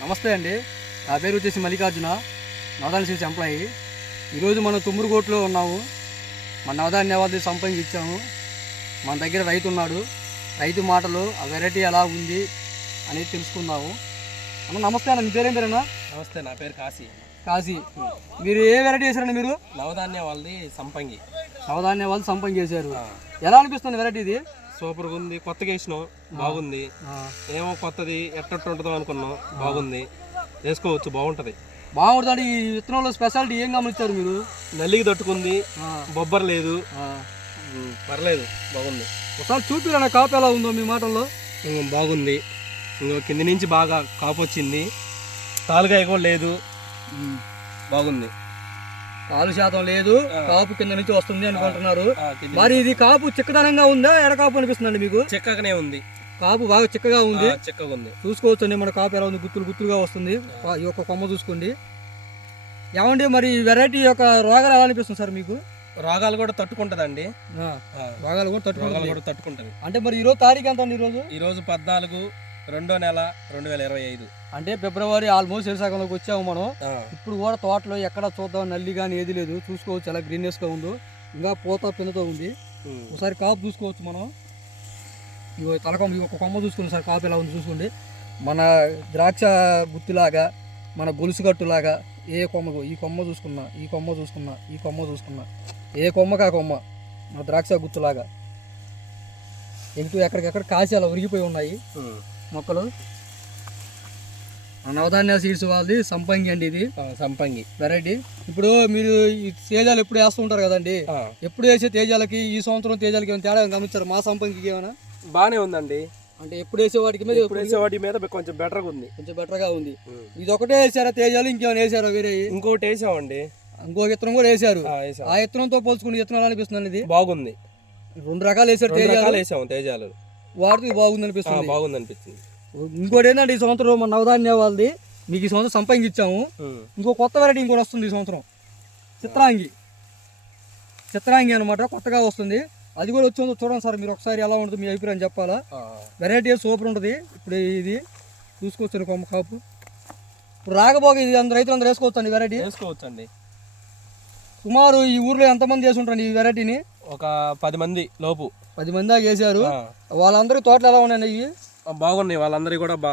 నమస్తే అండి. నా పేరు వచ్చేసి మల్లికార్జున నవధాన్య సీడ్స్ ఎంప్లాయీ. ఈరోజు మనం తుమ్మురుగోట్లో ఉన్నాము. మన నవధాన్య వాళ్ళది సంపంగి ఇచ్చాము. మన దగ్గర రైతు ఉన్నాడు. రైతు మాటలు ఆ వెరైటీ ఎలా ఉంది అనేది తెలుసుకుందాము. అన్న నమస్తే అన్న మీ పేరేం పేరన్నా? నమస్తే నా పేరు కాశీ కాశీ. మీరు ఏ వెరైటీ వేసారండి మీరు? నవధాన్య వాళ్ళది సంపంగి. నవధాన్య వాళ్ళు సంపంగి వేశారు. ఎలా అనిపిస్తుంది వెరైటీ ఇది సూపర్గా ఉంది. కొత్తగా వేసినాం. బాగుంది. ఏమో కొత్తది ఎట్టట్టు ఉంటుందో అనుకున్నాం బాగుంది. వేసుకోవచ్చు బాగుంటుంది. బాగుంటుంది ఈ విత్తనంలో స్పెషాలిటీ ఏం గమనించారు మీరు? నల్లికి తట్టుకుంది. బొబ్బర్ లేదు. పర్లేదు. బాగుంది. ఒకసారి చూపిరా కాపు ఎలా ఉందో మీ మాటల్లో. బాగుంది. ఇంకో కింది నుంచి బాగా కాపు వచ్చింది తాలుగాయ కూడా లేదు. బాగుంది. కాలు శాతం లేదు. కాపు కింద నుంచి వస్తుంది అనుకుంటున్నారు. మరి ఇది కాపు చిక్కదనంగా ఉందా? ఎడ కాపు అనిపిస్తుందండి మీకు? చిక్కగానే ఉంది. కాపు బాగా చిక్కగా ఉంది. చిక్కగా ఉంది. చూసుకోవచ్చండి మన కాపు ఎలా ఉంది? గుత్తులు గుత్తులుగా వస్తుంది. ఈ యొక్క కొమ్మ చూసుకోండి. ఏమండి మరి ఈ వెరైటీ యొక్క రోగాలు ఎలా అనిపిస్తుంది సార్ మీకు? రోగాలు కూడా తట్టుకుంటుందండి. రోగాలు కూడా తట్టుకుంటుంది. తట్టుకుంటుంది. అంటే మరి ఈరోజు తారీఖు ఎంత అండి ఈరోజు ఈరోజు పద్నాలుగు రెండో నెల రెండు వేల ఇరవై ఐదు. అంటే ఫిబ్రవరి ఆల్మోస్ట్ శరీరకంలోకి వచ్చాము మనం. ఇప్పుడు కూడా తోటలో ఎక్కడ చూద్దాం నల్లి కానీ ఏది లేదు. చూసుకోవచ్చు ఎలా గ్రీనెస్గా ఉందో. ఇంకా పూత పిందతో ఉంది. ఒకసారి కాపు చూసుకోవచ్చు మనం. ఇగో తలకొమ్మ ఒక కొమ్మ చూసుకోండి సార్ కాపు ఎలా ఉంది చూసుకోండి. మన ద్రాక్ష గుత్తిలాగా మన గొలుసు కట్టులాగా ఏ కొమ్మ ఈ కొమ్మ చూసుకున్నా ఈ కొమ్మ చూసుకున్నా ఈ కొమ్మ చూసుకున్నా. ఏ కొమ్మకి ఆ కొమ్మ? మన ద్రాక్ష గుత్తులాగా. ఎటు ఎక్కడికెక్కడ కాసి అలా ఉరిగిపోయి ఉన్నాయి మొక్కలు. నవధాన్య సీడ్స్ వాళ్ళది సంపంగి అండి ఇది. సంపంగి. వెరైటీ ఇప్పుడు మీరు ఈ తేజాలు ఎప్పుడు వేస్తూ ఉంటారు కదండి? ఎప్పుడు వేసే తేజాలకి ఈ సంవత్సరం తేజాలకి ఏమైనా తేడా గమనించారు? మా సంపంగికి ఏమైనా? బాగానే ఉందండి. అంటే ఎప్పుడు వేసే వాటికి మీద ఇప్పుడు వేసే వాటి మీద కొంచెం బెటర్గా ఉంది. కొంచెం బెటర్గా ఉంది. ఇది ఒకటే వేసారా తేజాలు? ఇంకేమైనా వేసారా వేరే? ఇంకోటి వేసామండి. ఇంకో విత్తనం కూడా వేసారు. ఆ, విత్తనంతో పోల్చుకుని విత్తనం ఎలా అనిపిస్తుంది ఇది బాగుంది. రెండు రకాలు వేసారు తేజాలు. వేసాము తేజాలు. వాటికి బాగుంది అనిపిస్తుంది బాగుంది అనిపించింది ఇంకోటి ఏంటంటే ఈ సంవత్సరం మన నవధాన్య వాళ్ళది మీకు ఈ సంవత్సరం సంపంగి ఇచ్చాము. ఇంకో కొత్త వెరైటీ ఇంకోటి వస్తుంది ఈ సంవత్సరం. చిత్రాంగి. చిత్రాంగి అనమాట కొత్తగా వస్తుంది. అది కూడా వచ్చి చూడండి సార్ మీరు ఒకసారి ఎలా ఉంటుంది మీ అభిప్రాయం చెప్పాలా? వెరైటీ సూపర్ ఉంటుంది. ఇప్పుడు ఇది చూసుకోవచ్చు కొమ్మ కాపు. ఇప్పుడు రాకపోగా ఇది అందరు రైతులు అందరూ వేసుకోవచ్చు అండి వెరైటీ వేసుకోవచ్చండి. సుమారు ఈ ఊర్లో ఎంతమంది వేసి ఉంటారండి ఈ వెరైటీని ఒక పది మంది లోపు. పది మంది దాకా వేసారు. వాళ్ళందరి తోటలు ఎలా ఆ, బాగున్నాయి. వాళ్ళందరూ కూడా బా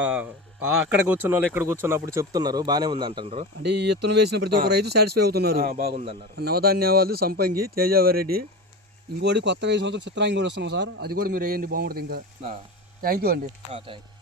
అక్కడ కూర్చున్న వాళ్ళు ఇక్కడ కూర్చున్నప్పుడు చెప్తున్నారు. బాగానే ఉంది అంటున్నారు. అంటే ఈ ఎత్తున వేసిన ప్రతి ఒక్క రైతు సాటిస్ఫై అవుతున్నారు. ఆ, బాగుంది అన్నారు నవధాన్య వాళ్ళు సంపంగి తేజ వెరైటీ ఇంకోటి కొత్తగా ఈ సంవత్సరం చిత్రాంగి కూడా వస్తున్నాం సార్. అది కూడా మీరు వేయండి బాగుంటుంది ఇంకా. థ్యాంక్ యూ అండి. థ్యాంక్